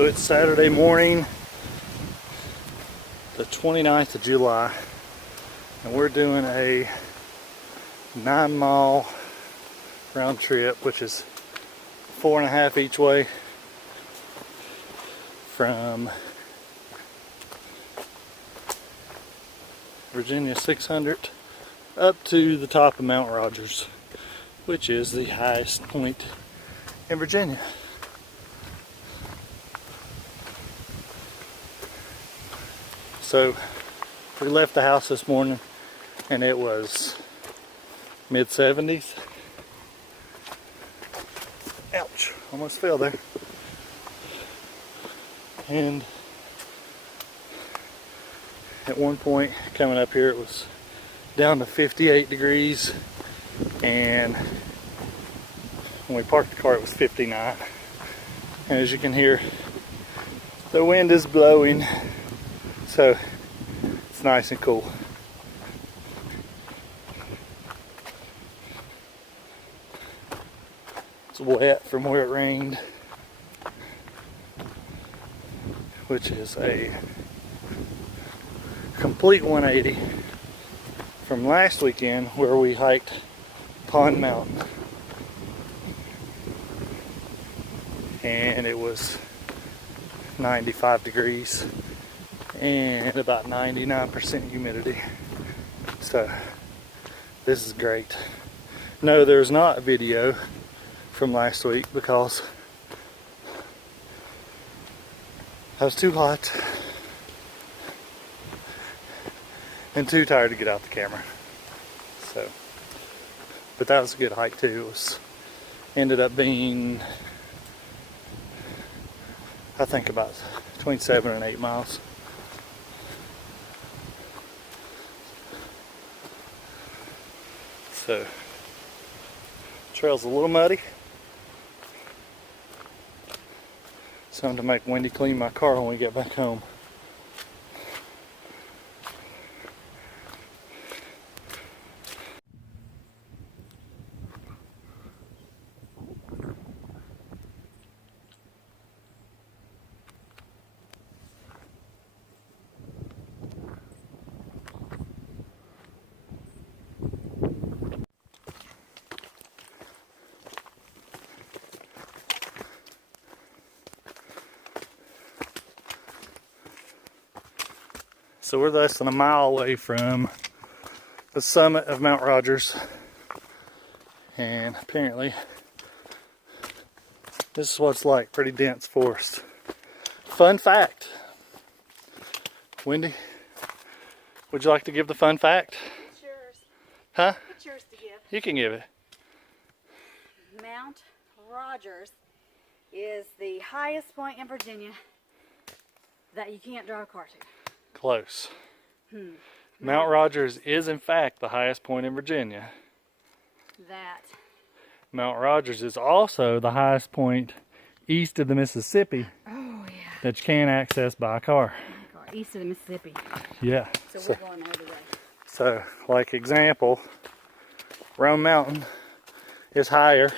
So it's Saturday morning, the 29th of July, and we're doing a 9-mile round trip, which is 4.5 each way from Virginia 600 up to the top of Mount Rogers, which is the highest point in Virginia. So we left the house this morning and it was mid-70s. Ouch, almost fell there. And at one point coming up here it was down to 58 degrees, and when we parked the car it was 59. And as you can hear, the wind is blowing, so it's nice and cool. It's wet from where it rained, which is a complete 180 from last weekend where we hiked Pond Mountain. And it was 95 degrees and about 99% humidity. So this is great. No, there's not a video from last week because I was too hot and too tired to get out the camera. So, but that was a good hike too. It was ended up being, I think, about between 7 and 8 miles. So, trail's a little muddy. Something to make Wendy clean my car when we get back home. So we're less than a mile away from the summit of Mount Rogers, and apparently this is what it's like, pretty dense forest. Fun fact. Wendy, would you like to give the fun fact? It's yours. Huh? It's yours to give. You can give it. Mount Rogers is the highest point in Virginia that you can't drive a car to. Close. Mount Rogers is in fact the highest point in Virginia. That Mount Rogers is also the highest point east of the Mississippi that you can't access by a car. east of the Mississippi. Yeah. So we're going the other way. So, like example, Rome Mountain is higher.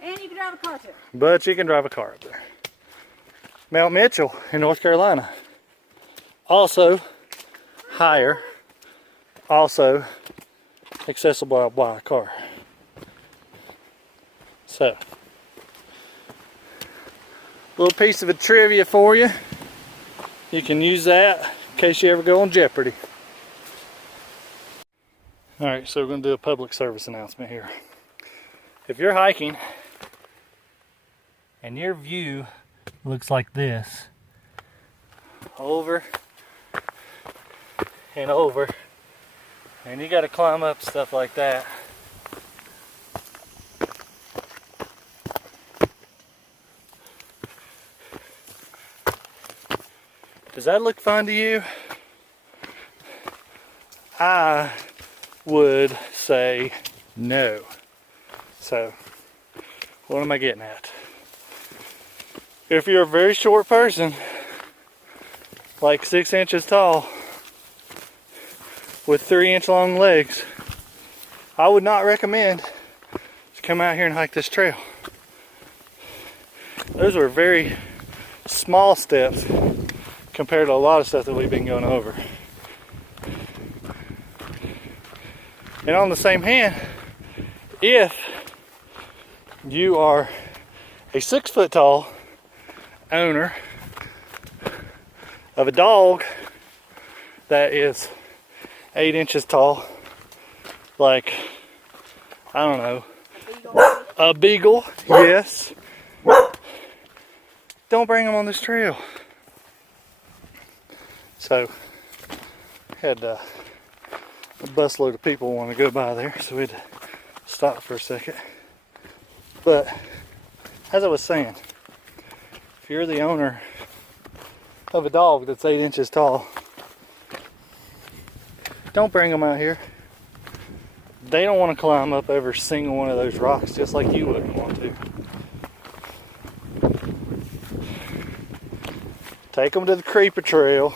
And you can drive a car to it. But you can drive a car up there. Mount Mitchell in North Carolina, also higher, also accessible by a car. So, little piece of a trivia for you. You can use that in case you ever go on Jeopardy. Alright, so we're going to do a public service announcement here. If you're hiking and your view looks like this, over and over, and you got to climb up stuff like that, does that look fun to you? I would say no. So, what am I getting at? If you're a very short person, like 6 inches tall, with 3-inch long legs, I would not recommend to come out here and hike this trail. Those were very small steps compared to a lot of stuff that we've been going over. And on the same hand, if you are a 6 foot tall owner of a dog that is 8 inches tall, like, I don't know, a beagle, yes, don't bring them on this trail. So, had a busload of people want to go by there, so we had to stop for a second. But, as I was saying, if you're the owner of a dog that's 8 inches tall, don't bring them out here. They don't want to climb up every single one of those rocks, just like you wouldn't want to. Take them to the creeper trail.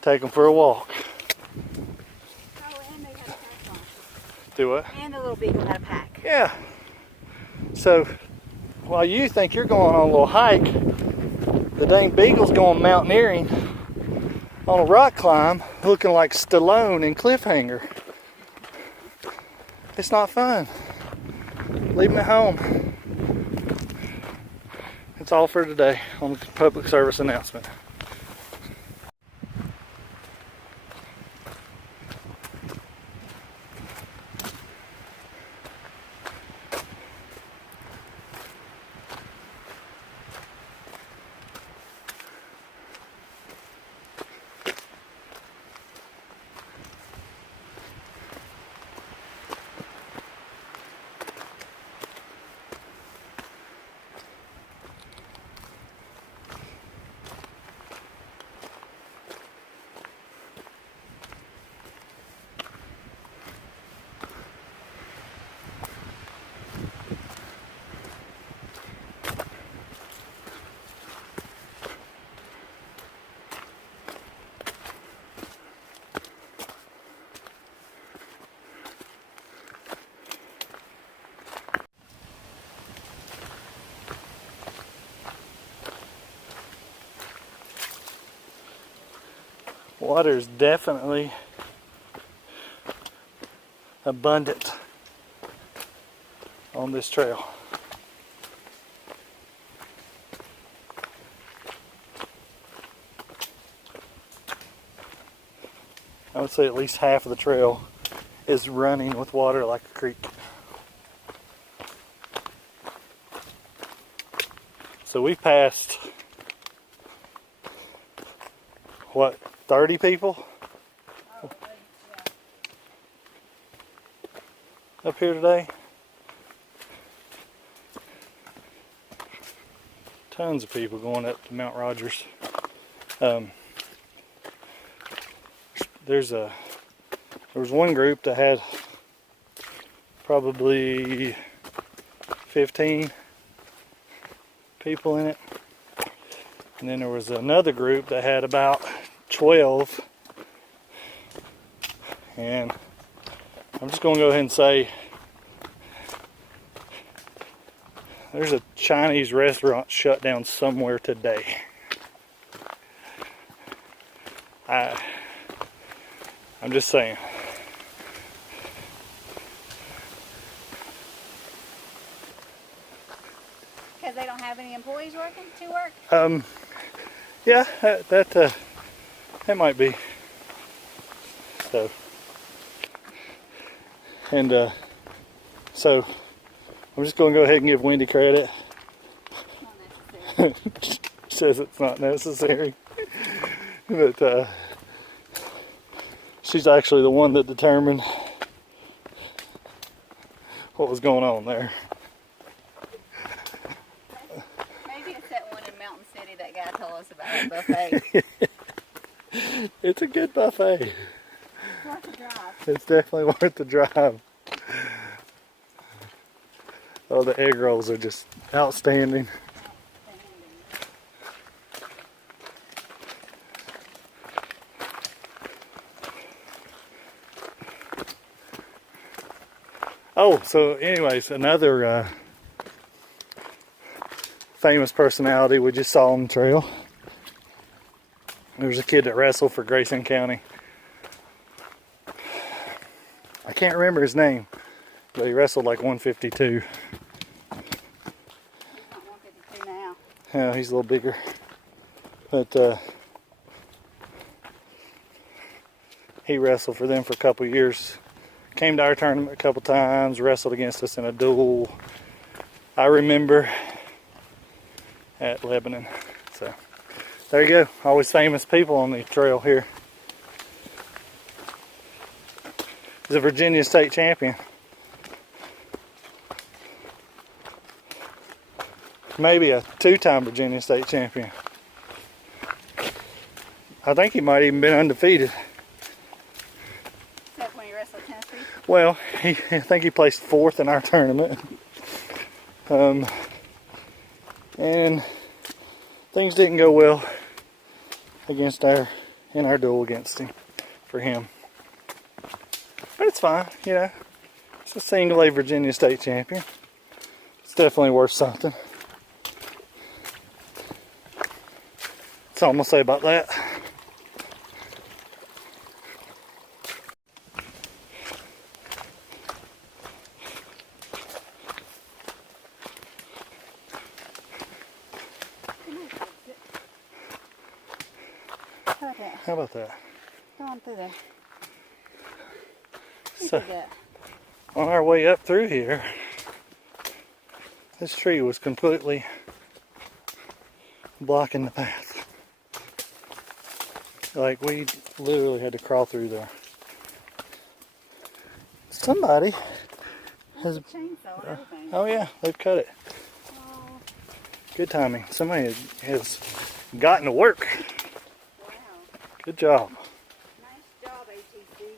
Take them for a walk. Oh, and they had a pack on. Do what? And the little beagle had a pack. Yeah. So, while you think you're going on a little hike, the dang beagle's going mountaineering on a rock climb, looking like Stallone in Cliffhanger. It's not fun. Leave them at home. It's all for today on the public service announcement. Water is definitely abundant on this trail. I would say at least half of the trail is running with water like a creek. So we passed, what, 30 people up here today. Tons of people going up to Mount Rogers. There was one group that had probably 15 people in it, and then there was another group that had about 12, and I'm just going to go ahead and say there's a Chinese restaurant shut down somewhere today. I'm just saying. Because they don't have any employees working to work? Yeah, that might be. So, and so I'm just going to go ahead and give Wendy credit. Not necessary. Says it's not necessary, but she's actually the one that determined what was going on there. Maybe it's that one in Mountain City that guy told us about at buffet. It's a good buffet. Worth the drive. It's definitely worth the drive. Oh, the egg rolls are just outstanding. Oh, so anyways, another famous personality we just saw on the trail. There was a kid that wrestled for Grayson County. I can't remember his name, but he wrestled like 152. He's not 152 now. Yeah, he's a little bigger. But he wrestled for them for a couple years. Came to our tournament a couple times, wrestled against us in a duel. I remember at Lebanon. So there you go. Always famous people on the trail here. He's a Virginia state champion. Maybe a two-time Virginia state champion. I think he might even been undefeated. Except when he wrestled Tennessee. Well, I think he placed 4th in our tournament. And things didn't go well in our duel against him, for him. But it's fine, you know. It's a single A Virginia state champion. It's definitely worth something. That's all I'm gonna say about that. How about that? Go on through there. So, on our way up through here, this tree was completely blocking the path. Like, we literally had to crawl through there. Somebody has... Chainsaw and everything. Oh yeah, they've cut it. Oh, Good timing. Somebody has gotten to work. wow. Good job. Nice job, ATC.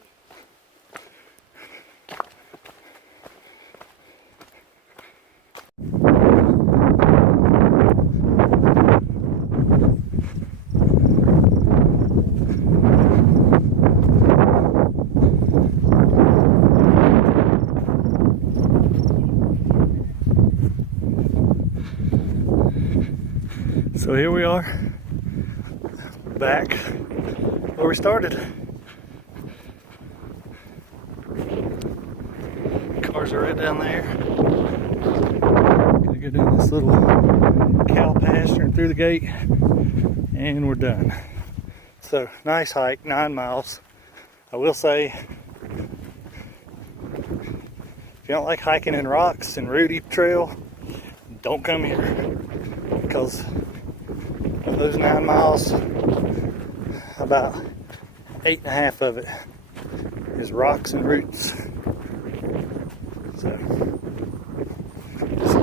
So here we are, back where we started. Cars are right down there. Gonna go down this little cow pasture and through the gate, and we're done. So, nice hike, 9 miles. I will say, if you don't like hiking in rocks and rooty trail, don't come here, because those 9 miles, about 8.5 of it is rocks and roots. So, it's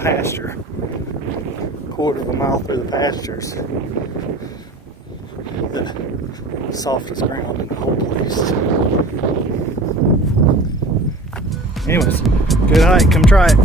pasture, 1/4 of a mile through the pastures, the softest ground in the whole place. Anyways, good hike, come try it.